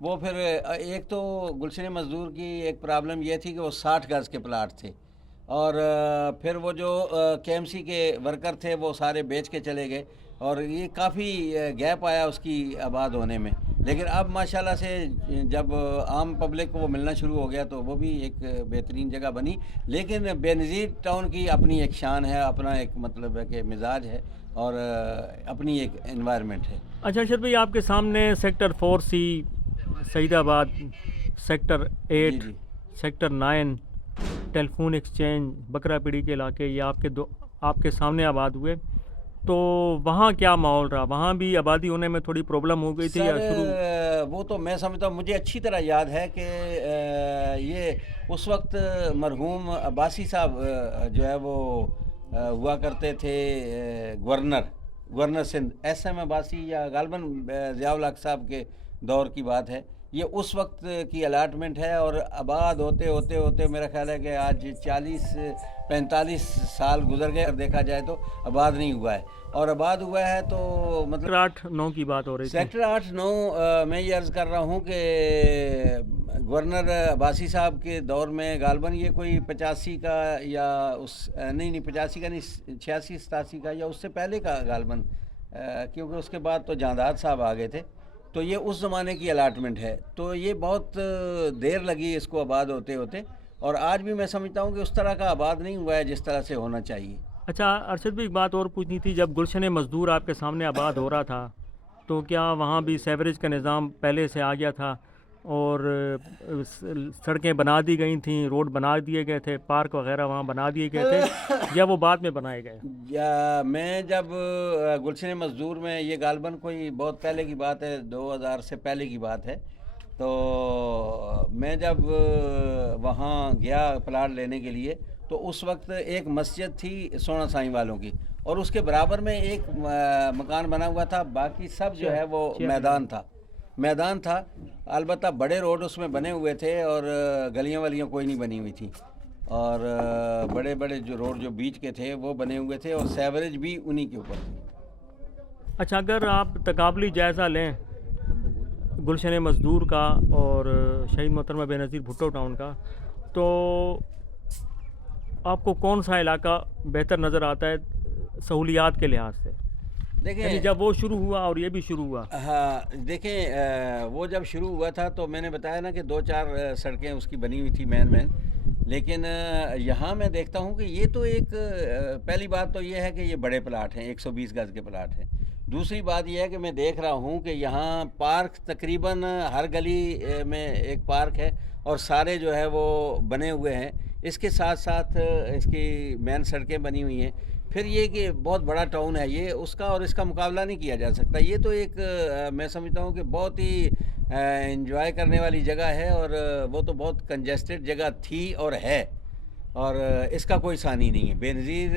وہ پھر ایک تو گلشن مزدور کی ایک پرابلم یہ تھی کہ وہ 60 گز کے پلاٹ تھے، اور پھر وہ جو کے ایم سی کے ورکر تھے وہ سارے بیچ کے چلے گئے، اور یہ کافی گیپ آیا اس کی آباد ہونے میں. لیکن اب ماشاءاللہ سے جب عام پبلک کو وہ ملنا شروع ہو گیا تو وہ بھی ایک بہترین جگہ بنی. لیکن بے نظیر ٹاؤن کی اپنی ایک شان ہے، اپنا ایک مطلب ہے کہ مزاج ہے، اور اپنی ایک انوائرمنٹ ہے. اچھا ارشد بھائی، آپ کے سامنے سیکٹر 4C سعید آباد، سیکٹر 8، جی سیکٹر 9، ٹیلیفون ایکسچینج، بکرا پیڑی کے علاقے، یہ آپ کے سامنے آباد ہوئے. تو وہاں کیا ماحول رہا؟ وہاں بھی آبادی ہونے میں تھوڑی پرابلم ہو گئی تھی یا شروع؟ وہ تو میں سمجھتا ہوں، مجھے اچھی طرح یاد ہے کہ یہ اس وقت مرحوم عباسی صاحب جو ہے وہ ہوا کرتے تھے governor Sindh, S M Abbasi, یا غالباً ضیاء الحق صاحب کے دور کی بات ہے. یہ اس وقت کی الاٹمنٹ ہے، اور آباد ہوتے ہوتے ہوتے میرا خیال ہے کہ آج 40-45 سال گزر گئے، اور دیکھا جائے تو آباد نہیں ہوا ہے. اور آباد ہوا ہے تو مطلب سیکٹر 8-9 کی بات ہو رہی تھی. سیکٹر 8-9 میں یہ عرض کر رہا ہوں کہ گورنر عباسی صاحب کے دور میں غالباً یہ کوئی 85 کا یا نہیں 85 کا نہیں، 86-87 کا یا اس سے پہلے کا غالباً، کیونکہ اس کے بعد تو جانداد صاحب آ گئے تھے. تو یہ اس زمانے کی الاٹمنٹ ہے، تو یہ بہت دیر لگی اس کو آباد ہوتے ہوتے، اور آج بھی میں سمجھتا ہوں کہ اس طرح کا آباد نہیں ہوا ہے جس طرح سے ہونا چاہیے. اچھا ارشد بھائی، ایک بات اور پوچھنی تھی، جب گلشن مزدور آپ کے سامنے آباد ہو رہا تھا تو کیا وہاں بھی سیوریج کا نظام پہلے سے آ گیا تھا، اور سڑکیں بنا دی گئی تھیں، روڈ بنا دیے گئے تھے، پارک وغیرہ وہاں بنا دیے گئے تھے، یا وہ بعد میں بنائے گئے؟ میں جب گلشن مزدور میں، یہ غالباً کوئی بہت پہلے کی بات ہے، 2000 سے پہلے کی بات ہے، تو میں جب وہاں گیا پلاٹ لینے کے لیے تو اس وقت ایک مسجد تھی سونا سائیں والوں کی، اور اس کے برابر میں ایک مکان بنا ہوا تھا، باقی سب جو ہے وہ میدان تھا. البتہ بڑے روڈ اس میں بنے ہوئے تھے، اور گلیاں ولیاں کوئی نہیں بنی ہوئی تھی، اور بڑے بڑے جو روڈ جو بیچ کے تھے وہ بنے ہوئے تھے، اور سیوریج بھی انہی کے اوپر تھی. اچھا، اگر آپ تقابلی جائزہ لیں گلشن مزدور کا اور شہید محترمہ بے نظیر بھٹو ٹاؤن کا، تو آپ کو کون سا علاقہ بہتر نظر آتا ہے سہولیات کے لحاظ سے؟ دیکھیں، یعنی جب وہ شروع ہوا اور یہ بھی شروع ہوا. ہاں دیکھیں، وہ جب شروع ہوا تھا تو میں نے بتایا نا کہ 2-4 سڑکیں اس کی بنی ہوئی تھی مین، لیکن یہاں میں دیکھتا ہوں کہ یہ تو ایک پہلی بات تو یہ ہے کہ یہ بڑے پلاٹ ہیں، 120 گز کے پلاٹ ہیں. دوسری بات یہ ہے کہ میں دیکھ رہا ہوں کہ یہاں پارک تقریباً ہر گلی میں ایک پارک ہے، اور سارے جو ہے وہ بنے ہوئے ہیں. اس کے ساتھ ساتھ اس کی مین سڑکیں بنی ہوئی ہیں. پھر یہ کہ بہت بڑا ٹاؤن ہے یہ، اس کا اور اس کا مقابلہ نہیں کیا جا سکتا. یہ تو ایک میں سمجھتا ہوں کہ بہت ہی انجوائے کرنے والی جگہ ہے، اور وہ تو بہت کنجسٹڈ جگہ تھی اور ہے، اور اس کا کوئی ثانی نہیں ہے. بے نظیر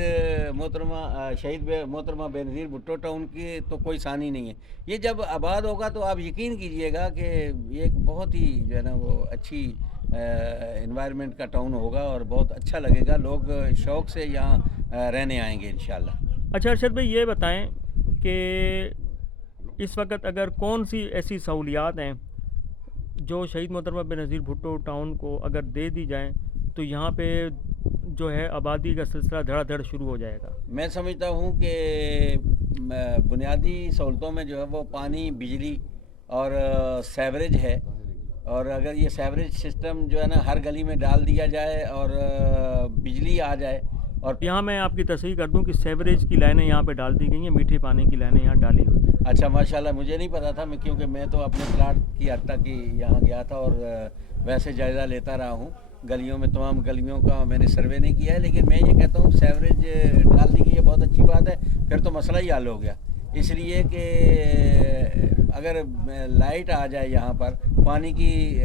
شہید محترمہ بے نظیر بھٹو ٹاؤن کی تو کوئی ثانی نہیں ہے. یہ جب آباد ہوگا تو آپ یقین کیجئے گا کہ یہ ایک بہت ہی جو ہے نا وہ اچھی انوائرمنٹ کا ٹاؤن ہوگا، اور بہت اچھا لگے گا، لوگ شوق سے یہاں رہنے آئیں گے انشاءاللہ. اچھا ارشد بھائی، یہ بتائیں کہ اس وقت اگر کون سی ایسی سہولیات ہیں جو شہید محترمہ بے نظیر بھٹو ٹاؤن کو اگر دے دی جائیں تو یہاں پہ جو ہے آبادی کا سلسلہ دھڑا دھڑ شروع ہو جائے گا؟ میں سمجھتا ہوں کہ بنیادی سہولتوں میں جو ہے وہ پانی، بجلی اور سیوریج ہے، اور اگر یہ سیوریج سسٹم جو ہے نا ہر گلی میں ڈال دیا جائے اور بجلی آ جائے. اور یہاں میں آپ کی تصحیح کر دوں کہ سیوریج کی لائنیں یہاں پہ ڈال دی گئی ہیں، میٹھے پانی کی لائنیں یہاں ڈالی ہوئی ہیں. اچھا، ماشاءاللہ، مجھے نہیں پتا تھا، کیونکہ میں تو اپنے پلاٹ کی حد تک ہی یہاں گیا تھا، اور ویسے جائزہ لیتا رہا ہوں گلیوں میں. تمام گلیوں کا میں نے سروے نہیں کیا ہے، لیکن میں یہ کہتا ہوں سیوریج ڈال دی گئی ہے، بہت اچھی بات ہے. پھر تو مسئلہ ہی حل ہو گیا، اس لیے کہ اگر لائٹ آ جائے یہاں پر، پانی کی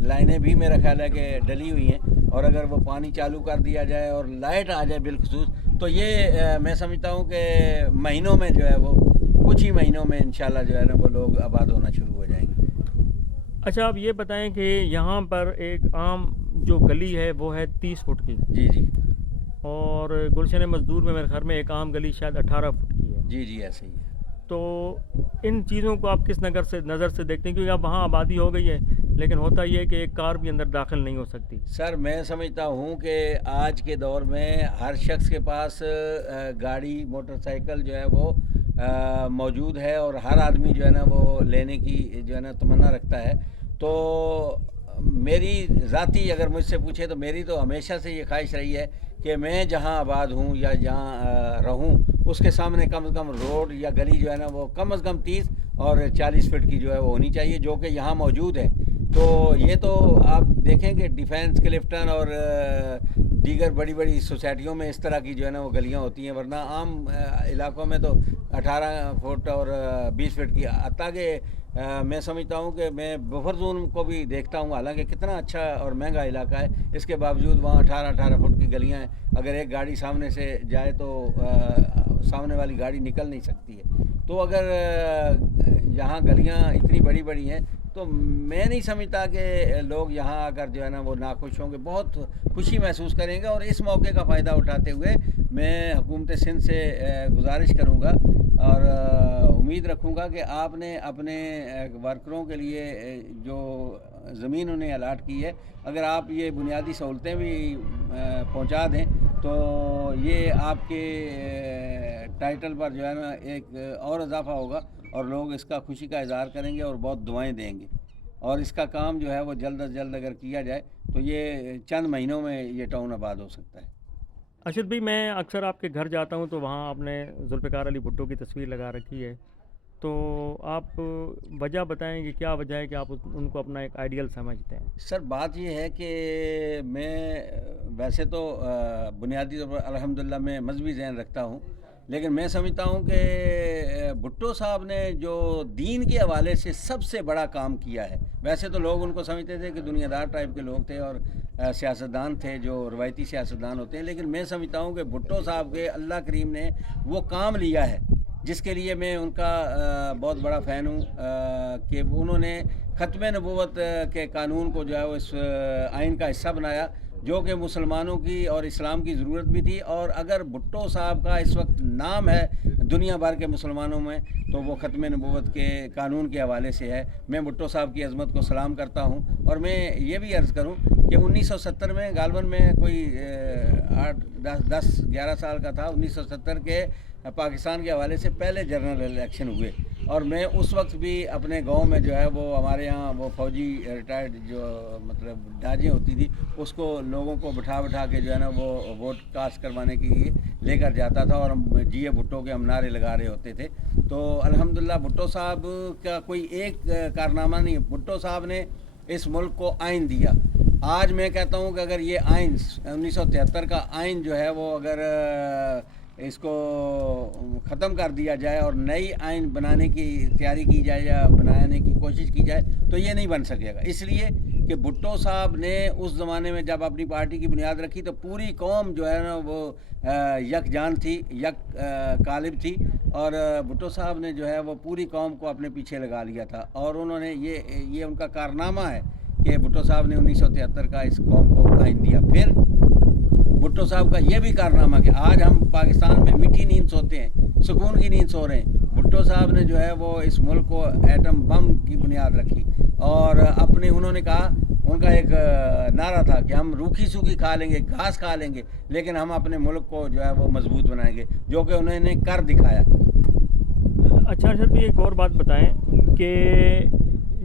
لائنیں بھی میرا خیال ہے کہ ڈلی ہوئی ہیں، اور اگر وہ پانی چالو کر دیا جائے اور لائٹ آ جائے بالخصوص، تو یہ میں سمجھتا ہوں کہ مہینوں میں جو ہے وہ کچھ ہی مہینوں میں انشاءاللہ جو ہے نا وہ لوگ آباد ہونا شروع ہو جائیں گے. اچھا، آپ یہ بتائیں کہ یہاں پر ایک عام جو گلی ہے وہ ہے 30 فٹ کی. جی اور گلشن مزدور میں میرے گھر میں ایک عام گلی شاید 18 فٹ کی ہے. جی ایسے ہی ہے. تو ان چیزوں کو آپ کس نظر سے دیکھتے ہیں؟ کیونکہ اب وہاں آبادی ہو گئی ہے لیکن ہوتا یہ ہے کہ ایک کار بھی اندر داخل نہیں ہو سکتی. سر میں سمجھتا ہوں کہ آج کے دور میں ہر شخص کے پاس گاڑی موٹر سائیکل جو ہے وہ موجود ہے اور ہر آدمی جو ہے نا وہ لینے کی جو ہے نا تمنا رکھتا ہے. تو میری ذاتی اگر مجھ سے پوچھے تو میری تو ہمیشہ سے یہ خواہش رہی ہے کہ میں جہاں آباد ہوں یا جہاں رہوں اس کے سامنے کم از کم روڈ یا گلی جو ہے نا وہ کم از کم 30 اور 40 فٹ کی جو ہے وہ ہونی چاہیے، جو کہ یہاں موجود ہے. تو یہ تو آپ دیکھیں کہ ڈیفینس کلفٹن اور دیگر بڑی بڑی سوسائٹیوں میں اس طرح کی جو ہے نا وہ گلیاں ہوتی ہیں، ورنہ عام علاقوں میں تو 18 فٹ اور 20 فٹ کی. حتیٰ کہ میں سمجھتا ہوں کہ میں بفر زون کو بھی دیکھتا ہوں، حالانکہ کتنا اچھا اور مہنگا علاقہ ہے، اس کے باوجود وہاں 18 فٹ کی گلیاں ہیں. اگر ایک گاڑی سامنے سے جائے تو سامنے والی گاڑی نکل نہیں سکتی ہے. تو اگر یہاں گلیاں اتنی بڑی بڑی ہیں تو میں نہیں سمجھتا کہ لوگ یہاں آ کر جو ہے نا وہ ناخوش ہوں گے، بہت خوشی محسوس کریں گے. اور اس موقع کا فائدہ اٹھاتے ہوئے میں حکومت سندھ سے گزارش کروں گا اور امید رکھوں گا کہ آپ نے اپنے ورکروں کے لیے جو زمین انہیں الاٹ کی ہے، اگر آپ یہ بنیادی سہولتیں بھی پہنچا دیں تو یہ آپ کے ٹائٹل پر جو ہے نا ایک اور اضافہ ہوگا اور لوگ اس کا خوشی کا اظہار کریں گے اور بہت دعائیں دیں گے. اور اس کا کام جو ہے وہ جلد از جلد اگر کیا جائے تو یہ چند مہینوں میں یہ ٹاؤن آباد ہو سکتا ہے. ارشد بھائی، میں اکثر آپ کے گھر جاتا ہوں تو وہاں آپ نے ذوالفقار علی بھٹو کی تصویر لگا رکھی ہے، تو آپ وجہ بتائیں کہ کیا وجہ ہے کہ آپ ان کو اپنا ایک آئیڈیل سمجھتے ہیں؟ سر بات یہ ہے کہ میں ویسے تو بنیادی طور پر الحمدللہ میں مذہبی ذہن رکھتا ہوں، لیکن میں سمجھتا ہوں کہ بھٹو صاحب نے جو دین کے حوالے سے سب سے بڑا کام کیا ہے. ویسے تو لوگ ان کو سمجھتے تھے کہ دنیا دار ٹائپ کے لوگ تھے اور سیاستدان تھے جو روایتی سیاستدان ہوتے ہیں، لیکن میں سمجھتا ہوں کہ بھٹو صاحب کے اللہ کریم نے وہ کام لیا ہے جس کے لیے میں ان کا بہت بڑا فین ہوں کہ انہوں نے ختم نبوت کے قانون کو جو ہے وہ اس آئین کا حصہ بنایا، جو کہ مسلمانوں کی اور اسلام کی ضرورت بھی تھی. اور اگر بھٹو صاحب کا اس وقت نام ہے دنیا بھر کے مسلمانوں میں تو وہ ختم نبوت کے قانون کے حوالے سے ہے. میں بھٹو صاحب کی عظمت کو سلام کرتا ہوں اور میں یہ بھی عرض کروں کہ 1970 میں غالباً میں کوئی 10-11 سال کا تھا. 1970 کے پاکستان کے حوالے سے پہلے جنرل الیکشن ہوئے اور میں اس وقت بھی اپنے گاؤں میں جو ہے وہ ہمارے ہاں وہ فوجی ریٹائرڈ جو مطلب ڈاجیں ہوتی تھی اس کو لوگوں کو بٹھا کے جو ہے نا وہ ووٹ کاسٹ کروانے کے لیے لے کر جاتا تھا اور ہم جی اے بھٹو کے ہم نعرے لگا رہے ہوتے تھے. تو الحمدللہ بھٹو صاحب کا کوئی ایک کارنامہ نہیں، بھٹو صاحب نے اس ملک کو آئین دیا. آج میں کہتا ہوں کہ اگر یہ آئین 1973 کا آئین جو ہے وہ اگر اس کو ختم کر دیا جائے اور نئی آئین بنانے کی تیاری کی جائے یا بنانے کی کوشش کی جائے تو یہ نہیں بن سکے گا. اس لیے کہ بھٹو صاحب نے اس زمانے میں جب اپنی پارٹی کی بنیاد رکھی تو پوری قوم جو ہے نا وہ یک جان تھی، یک قالب تھی اور بھٹو صاحب نے جو ہے وہ پوری قوم کو اپنے پیچھے لگا لیا تھا. اور انہوں نے یہ ان کا کارنامہ ہے کہ بھٹو صاحب نے 1973 کا اس قوم کو آئین دیا. پھر بھٹو صاحب کا یہ بھی کارنامہ کہ آج ہم پاکستان میں میٹھی نیند سوتے ہیں، سکون کی نیند سو رہے ہیں. بھٹو صاحب نے جو ہے وہ اس ملک کو ایٹم بم کی بنیاد رکھی اور انہوں نے کہا، ان کا ایک نعرہ تھا کہ ہم روکھی سوکھی کھا لیں گے، گھاس کھا لیں گے، لیکن ہم اپنے ملک کو جو ہے وہ مضبوط بنائیں گے، جو کہ انہوں نے کر دکھایا. اچھا ارشد بھی ایک اور بات بتائیں کہ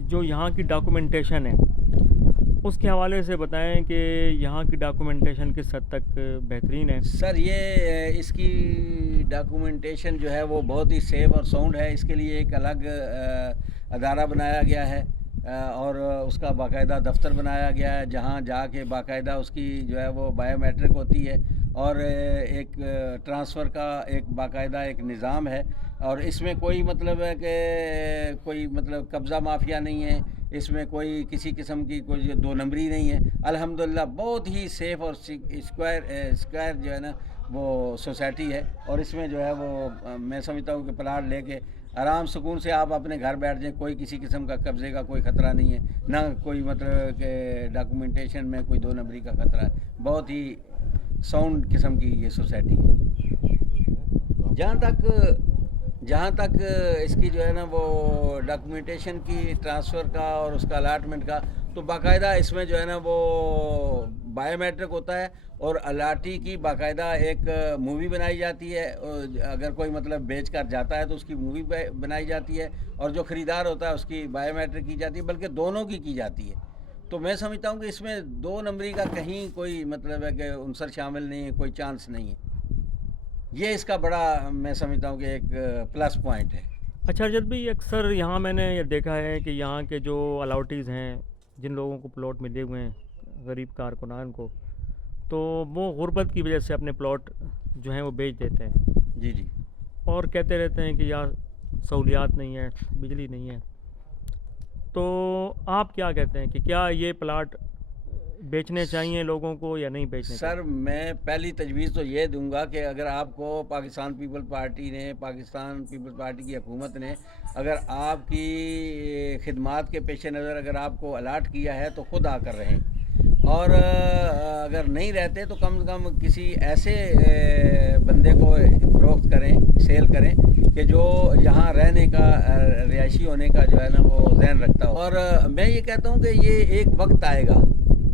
جو یہاں کی ڈاکومنٹیشن ہے اس کے حوالے سے بتائیں کہ یہاں کی ڈاکومنٹیشن کس حد تک بہترین ہے؟ سر یہ اس کی ڈاکومنٹیشن جو ہے وہ بہت ہی سیف اور ساؤنڈ ہے. اس کے لیے ایک الگ ادارہ بنایا گیا ہے اور اس کا باقاعدہ دفتر بنایا گیا ہے جہاں جا کے باقاعدہ اس کی جو ہے وہ بایو میٹرک ہوتی ہے اور ایک ٹرانسفر کا ایک باقاعدہ ایک نظام ہے. اور اس میں کوئی مطلب ہے کہ کوئی مطلب قبضہ مافیا نہیں ہے، اس میں کوئی کسی قسم کی کوئی دو نمبری نہیں ہے. الحمدللہ بہت ہی سیف اور اسکوائر جو ہے نا وہ سوسائٹی ہے اور اس میں جو ہے وہ میں سمجھتا ہوں کہ پلاٹ لے کے آرام سکون سے آپ اپنے گھر بیٹھ جائیں. کوئی کسی قسم کا قبضے کا کوئی خطرہ نہیں ہے، نہ کوئی مطلب کہ ڈاکومنٹیشن میں کوئی دو نمبری کا خطرہ ہے. بہت ہی ساؤنڈ قسم کی یہ سوسائٹی ہے. جہاں تک جہاں تک اس کی جو ہے نا وہ ڈاکومنٹیشن کی ٹرانسفر کا اور اس کا الاٹمنٹ کا، تو باقاعدہ اس میں جو ہے نا وہ بایو میٹرک ہوتا ہے اور الاٹی کی باقاعدہ ایک مووی بنائی جاتی ہے. اگر کوئی مطلب بیچ کر جاتا ہے تو اس کی مووی بنائی جاتی ہے، اور جو خریدار ہوتا ہے اس کی بایو میٹرک کی جاتی ہے، بلکہ دونوں کی جاتی ہے. تو میں سمجھتا ہوں کہ اس میں 2 نمبری کا کہیں کوئی مطلب ہے کہ عنصر شامل نہیں ہے، کوئی چانس نہیں ہے. یہ اس کا بڑا میں سمجھتا ہوں کہ ایک پلس پوائنٹ ہے. اچھا ارشد بھائی، اکثر یہاں میں نے یہ دیکھا ہے کہ یہاں کے جو الاٹیز ہیں، جن لوگوں کو پلاٹ ملے ہوئے ہیں غریب کارکنان کو، تو وہ غربت کی وجہ سے اپنے پلاٹ جو ہیں وہ بیچ دیتے ہیں، جی جی. اور کہتے رہتے ہیں کہ یہاں سہولیات نہیں ہے، بجلی نہیں ہے. تو آپ کیا کہتے ہیں کہ کیا یہ پلاٹ بیچنے چاہیے لوگوں کو یا نہیں بیچنے چاہیے؟ سر میں پہلی تجویز تو یہ دوں گا کہ اگر آپ کو پاکستان پیپل پارٹی نے، پاکستان پیپل پارٹی کی حکومت نے اگر آپ کی خدمات کے پیش نظر اگر آپ کو الاٹ کیا ہے تو خود آ کر رہیں، اور اگر نہیں رہتے تو کم سے کم کسی ایسے بندے کو فروخت کریں، سیل کریں کہ جو یہاں رہنے کا، رہائشی ہونے کا جو ہے نا وہ ذہن رکھتا ہو. اور میں یہ کہتا ہوں کہ یہ ایک وقت آئے گا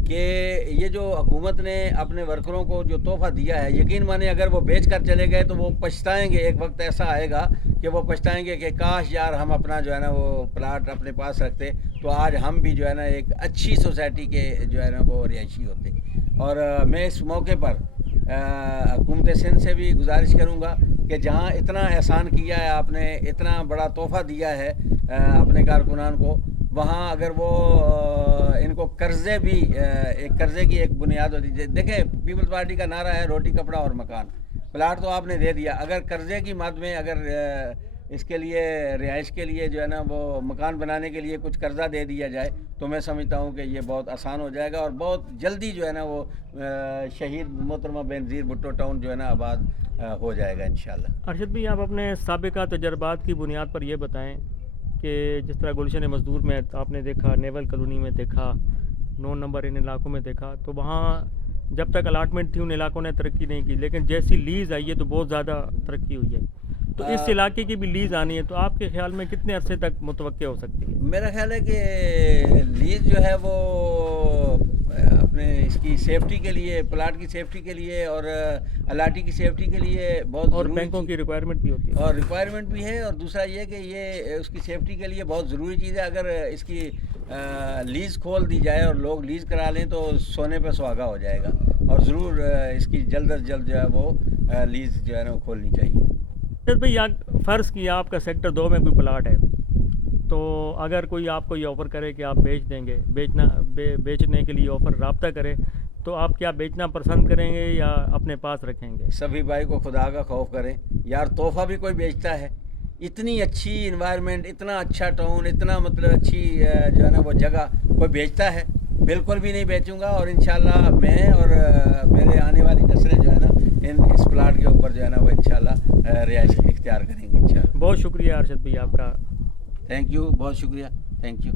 کہ یہ جو حکومت نے اپنے ورکروں کو جو تحفہ دیا ہے، یقین مانیں اگر وہ بیچ کر چلے گئے تو وہ پچھتائیں گے. ایک وقت ایسا آئے گا کہ وہ پچھتائیں گے کہ کاش یار ہم اپنا جو ہے نا وہ پلاٹ اپنے پاس رکھتے تو آج ہم بھی جو ہے نا ایک اچھی سوسائٹی کے جو ہے نا وہ رہائشی ہوتے. اور میں اس موقع پر حکومت سندھ سے بھی گزارش کروں گا کہ جہاں اتنا احسان کیا ہے آپ نے، اتنا بڑا تحفہ دیا ہے اپنے کارکنان کو، وہاں اگر وہ ان کو قرضے بھی، ایک قرضے کی ایک بنیاد ہوتی ہے. دیکھیں پیپلز پارٹی کا نعرہ ہے روٹی کپڑا اور مکان. پلاٹ تو آپ نے دے دیا، اگر قرضے کی مد میں اگر اس کے لیے رہائش کے لیے جو ہے نا وہ مکان بنانے کے لیے کچھ قرضہ دے دیا جائے تو میں سمجھتا ہوں کہ یہ بہت آسان ہو جائے گا، اور بہت جلدی جو ہے نا وہ شہید محترمہ بینظیر بھٹو ٹاؤن جو ہے نا آباد ہو جائے گا انشاءاللہ. ارشد بھائی، آپ اپنے سابقہ تجربات کی بنیاد پر یہ بتائیں کہ جس طرح گلشن مزدور میں آپ نے دیکھا، نیول کالونی میں دیکھا، 9 نمبر ان علاقوں میں دیکھا، تو وہاں جب تک الاٹمنٹ تھی ان علاقوں نے ترقی نہیں کی، لیکن جیسی لیز آئی ہے تو بہت زیادہ ترقی ہوئی ہے. تو اس علاقے کی بھی لیز آنی ہے، تو آپ کے خیال میں کتنے عرصے تک متوقع ہو سکتی ہے؟ میرا خیال ہے کہ لیز جو ہے وہ اپنے اس کی سیفٹی کے لیے، پلاٹ کی سیفٹی کے لیے اور الاٹی کی سیفٹی کے لیے بہت اور ضروری بینکوں کی ریکوائرمنٹ بھی ہوتی ہے. اور ریکوائرمنٹ بھی ہے، اور دوسرا یہ کہ یہ اس کی سیفٹی کے لیے بہت ضروری چیز ہے. اگر اس کی لیز کھول دی جائے اور لوگ لیز کرا لیں تو سونے پہ سہاگا ہو جائے گا، اور ضرور اس کی جلد از جلد جو ہے وہ لیز جو ہے نا وہ کھولنی چاہیے. ارشد بھائی، فرض کیا آپ کا سیکٹر 2 میں کوئی پلاٹ ہے، تو اگر کوئی آپ کو یہ آفر کرے کہ آپ بیچ دیں گے، بیچنے کے لیے آفر رابطہ کرے، تو آپ کیا بیچنا پسند کریں گے یا اپنے پاس رکھیں گے؟ سبھی بھائی کو خدا کا خوف کریں یار، تحفہ بھی کوئی بیچتا ہے؟ اتنی اچھی انوائرمنٹ، اتنا اچھا ٹاؤن، اتنا مطلب اچھی جو ہے نا وہ جگہ کوئی بیچتا ہے؟ بالکل بھی نہیں بیچوں گا. اور انشاءاللہ میں اور میرے آنے والی نسلیں جو ہے نا اس پلاٹ کے اوپر جو ہے نا وہ انشاءاللہ رہائش اختیار کریں گے انشاءاللہ. بہت شکریہ ارشد بھائی آپ کا. تھینک یو، بہت شکریہ، تھینک یو.